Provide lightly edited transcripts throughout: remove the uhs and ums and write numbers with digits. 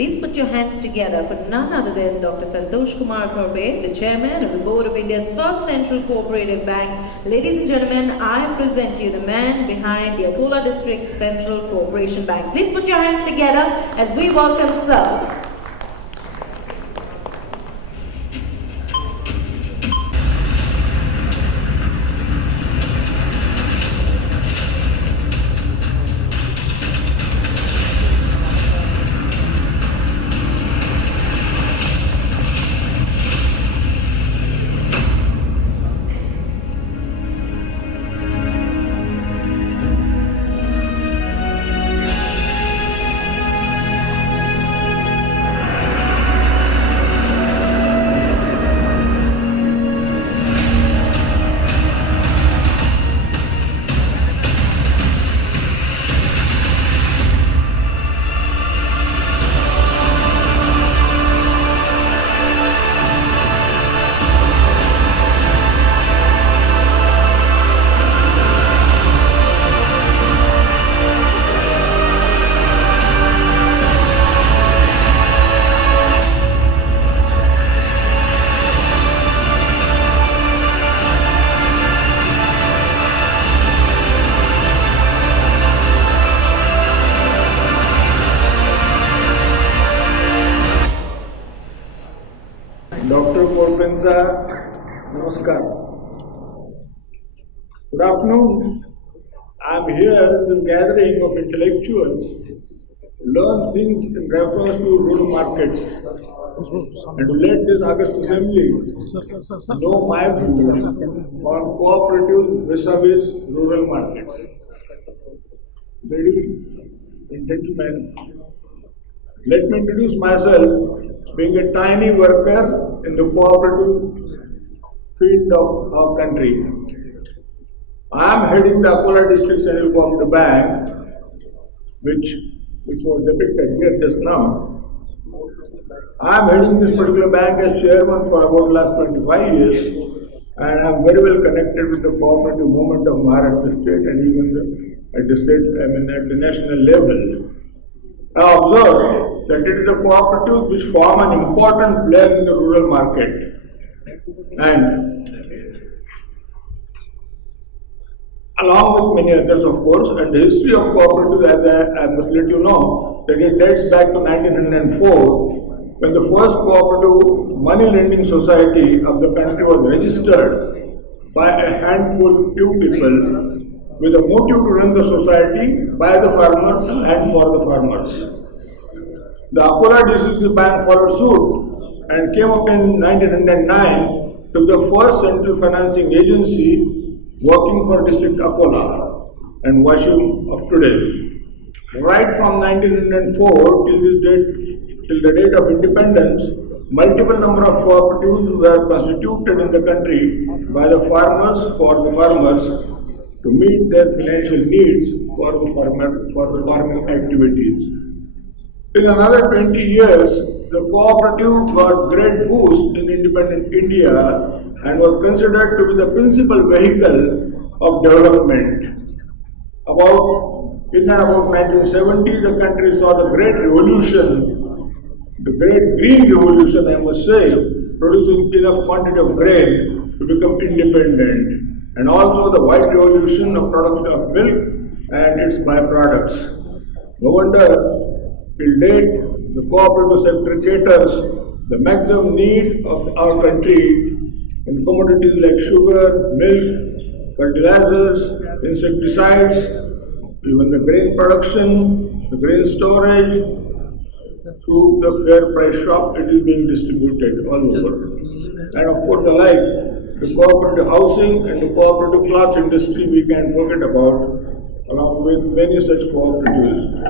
Please put your hands together for none other than Dr. SANTOSHKUMAR Korpe, the Chairman of the Board of India's first Central Cooperative Bank. Ladies and gentlemen, I present to you the man behind the Akola District Central Corporation Bank. Please put your hands together as we welcome Sir. Dr. Korpenza, Namaskar. Good afternoon. I am here in this gathering of intellectuals to learn things in reference to rural markets and to let this August Assembly know my views on cooperative vis-a-vis rural markets. Ladies and gentlemen, let me introduce myself. Being a tiny worker in the cooperative field of our country, I am heading the Akola District Central Cooperative Bank, which was depicted here just now. I am heading this particular bank as chairman for about the last 25 years, and I am very well connected with the cooperative movement of Maharashtra state and even at the national level. I observed that it is the cooperatives which form an important player in the rural market, and along with many others, of course. And the history of cooperatives, as I must let you know, that it dates back to 1904, when the first cooperative money lending society of the country was registered by a handful few people, with a motive to run the society by the farmers and for the farmers. The Akola DCC Bank followed suit and came up in 1909 to the first central financing agency working for District Akola and Washim of today. Right from 1904 till the date of independence, multiple number of cooperatives were constituted in the country by the farmers for the farmers to meet their financial needs for the farming activities. In another 20 years, the cooperative got great boost in independent India and was considered to be the principal vehicle of development. In about 1970, the country saw the great revolution, the great green revolution, I must say, producing enough quantity of grain to become independent. And also the white revolution of production of milk and its byproducts. No wonder, till date, the cooperative sector caters the maximum need of our country in commodities like sugar, milk, fertilizers, insecticides, even the grain production, the grain storage. Through the fair price shop, it is being distributed all over. And of course, the cooperative housing and the cooperative cloth industry we can forget about, along with many such cooperatives.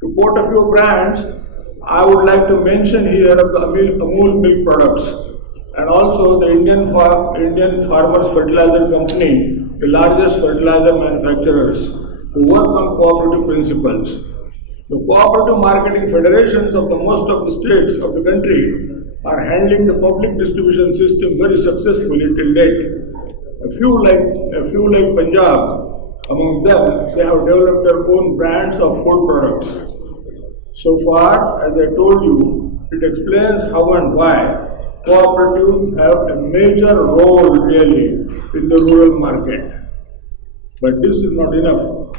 To quote a few brands, I would like to mention here of the Amul milk products and also the Indian Farmers Fertilizer Company, the largest fertilizer manufacturers who work on cooperative principles. The cooperative marketing federations of the most of the states of the country are handling the public distribution system very successfully till date. A few like Punjab, among them, they have developed their own brands of food products. So far, as I told you, it explains how and why cooperatives have a major role really in the rural market. But this is not enough.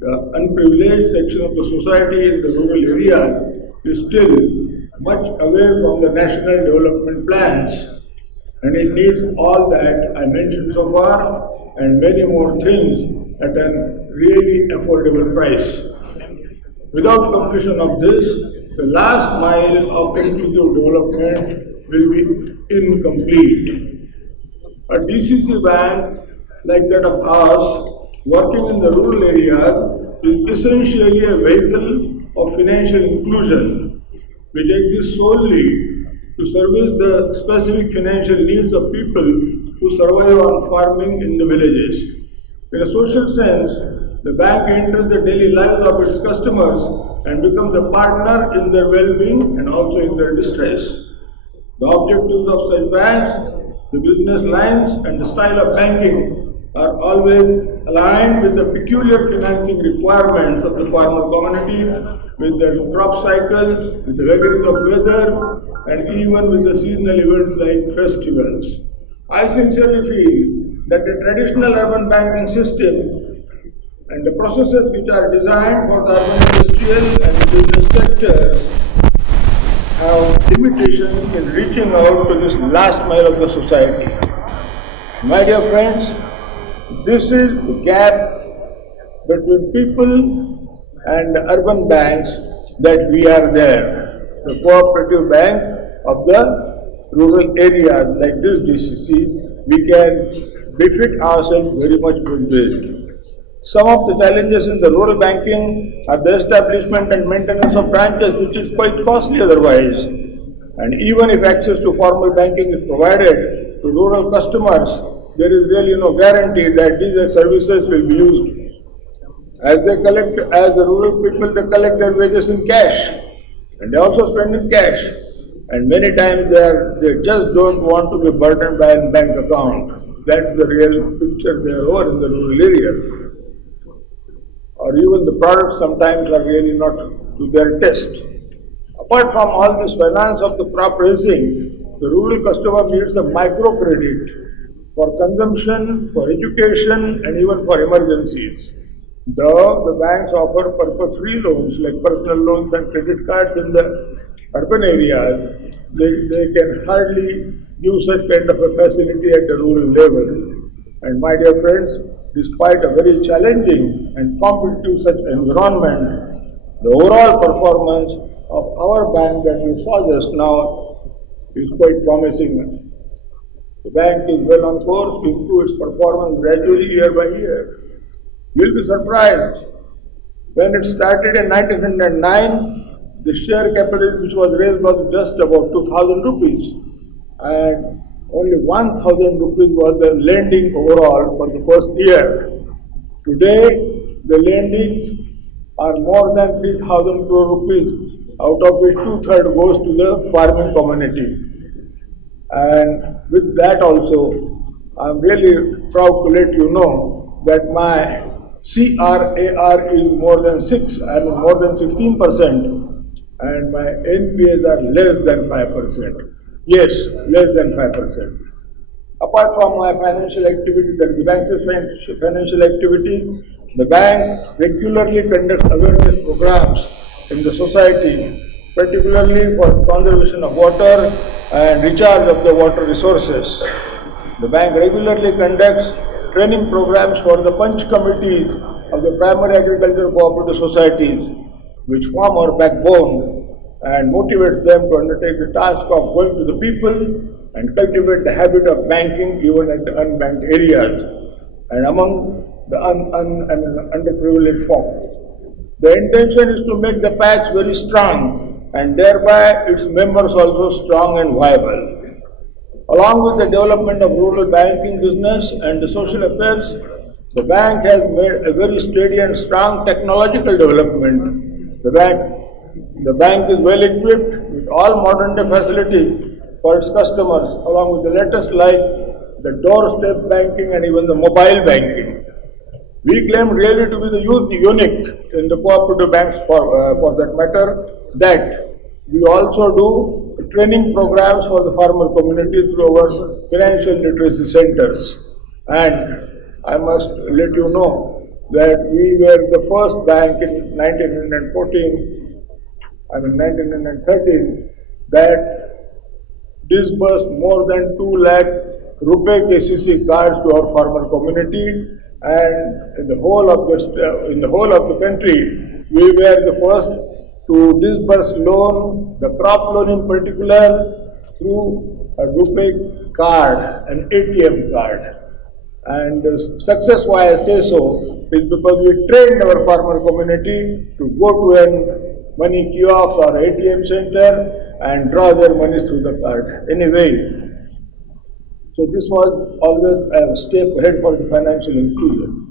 The unprivileged section of the society in the rural area is still much away from the national development plans, and it needs all that I mentioned so far and many more things at a really affordable price. Without completion of this, the last mile of inclusive development will be incomplete. A DCC bank like that of ours, working in the rural area, is essentially a vehicle of financial inclusion, which exists solely to service the specific financial needs of people who survive on farming in the villages. In a social sense, the bank enters the daily lives of its customers and becomes a partner in their well-being and also in their distress. The objectives of such banks, the business lines and the style of banking are always aligned with the peculiar financing requirements of the farmer community, with their crop cycles, with the vagaries of weather, and even with the seasonal events like festivals. I sincerely feel that the traditional urban banking system and the processes which are designed for the urban industrial and business sectors have limitations in reaching out to this last mile of the society. My dear friends, this is the gap between people and the urban banks that we are there. The cooperative bank of the rural areas like this DCC, we can befit ourselves very much with this. Some of the challenges in the rural banking are the establishment and maintenance of branches, which is quite costly otherwise. And even if access to formal banking is provided to rural customers, there is really no guarantee that these services will be used. As the rural people, they collect their wages in cash, and they also spend in cash. And many times they just don't want to be burdened by a bank account. That's the real picture there over in the rural area. Or even the products sometimes are really not to their taste. Apart from all this finance of the crop raising, the rural customer needs a microcredit for consumption, for education, and even for emergencies. Though the banks offer purpose-free loans like personal loans and credit cards in the urban areas, they can hardly give such kind of a facility at the rural level. And my dear friends, despite a very challenging and competitive such environment, the overall performance of our bank that you saw just now is quite promising. The bank is well on course to improve its performance gradually year by year. You will be surprised. When it started in 1909, the share capital which was raised was just about 2,000 rupees. And only 1,000 rupees was the lending overall for the first year. Today, the lendings are more than 3,000 crore rupees, out of which 2/3 goes to the farming community. And with that also, I am really proud to let you know that my CRAR is more than 16%, and my NPAs are less than 5%. Yes, less than 5%. Apart from my financial activity, that the bank's financial activity, the bank regularly conducts awareness programs in the society, particularly for conservation of water and recharge of the water resources. The bank regularly conducts training programs for the punch committees of the primary agricultural cooperative societies, which form our backbone, and motivates them to undertake the task of going to the people and cultivate the habit of banking even at the unbanked areas and among the underprivileged folk. The intention is to make the patch very strong and thereby its members also strong and viable. Along with the development of rural banking business and the social affairs, the bank has made a very steady and strong technological development. The bank is well equipped with all modern day facilities for its customers, along with the latest like the doorstep banking and even the mobile banking. We claim really to be the unique in the cooperative banks for that matter, that we also do training programs for the farmer community through our financial literacy centers. And I must let you know that we were the first bank in 1913, that disbursed more than 2 lakh rupee KCC cards to our farmer community, and in the whole of the country, we were the first to disburse loan, the crop loan in particular, through a rupee card, an ATM card. And the success why I say so is because we trained our farmer community to go to a money kiosk or ATM center and draw their money through the card. Anyway, so this was always a step ahead for the financial inclusion.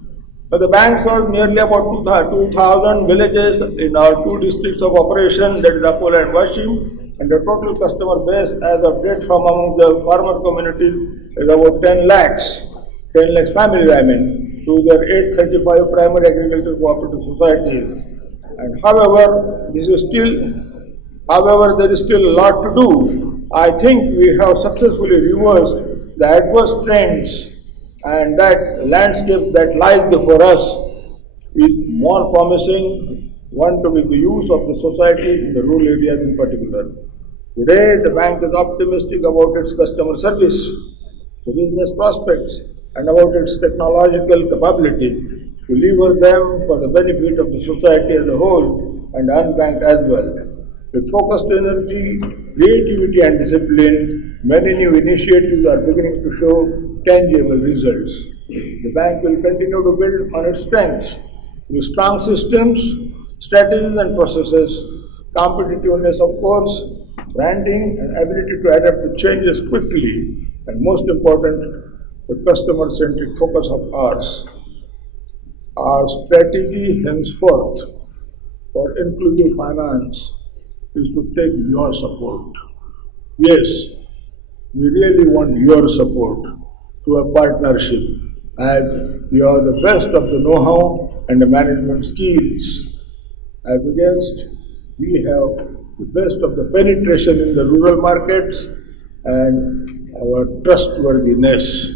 But the bank serves nearly about 2,000 villages in our 2 districts of operation, that is Akola and Washim, and the total customer base as of date from among the farmer community is about 10 lakhs families, through their 835 primary agricultural cooperative societies. And however, there is still a lot to do. I think we have successfully reversed the adverse trends, and that landscape that lies before us is more promising, one to make the use of the society in the rural areas in particular. Today, the bank is optimistic about its customer service, the business prospects, and about its technological capability to lever them for the benefit of the society as a whole and unbanked as well. With focused energy, creativity and discipline, many new initiatives are beginning to show tangible results. The bank will continue to build on its strengths with strong systems, strategies and processes, competitiveness of course, branding and ability to adapt to changes quickly, and most important, the customer-centric focus of ours. Our strategy henceforth for inclusive finance is to take your support. Yes, we really want your support to a partnership, as we are the best of the know-how and the management skills. As against, we have the best of the penetration in the rural markets and our trustworthiness.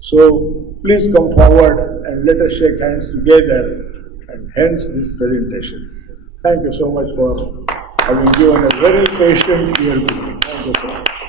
So please come forward and let us shake hands together, and hence this presentation. Thank you so much for having given a very patient ear to me. Thank you so much.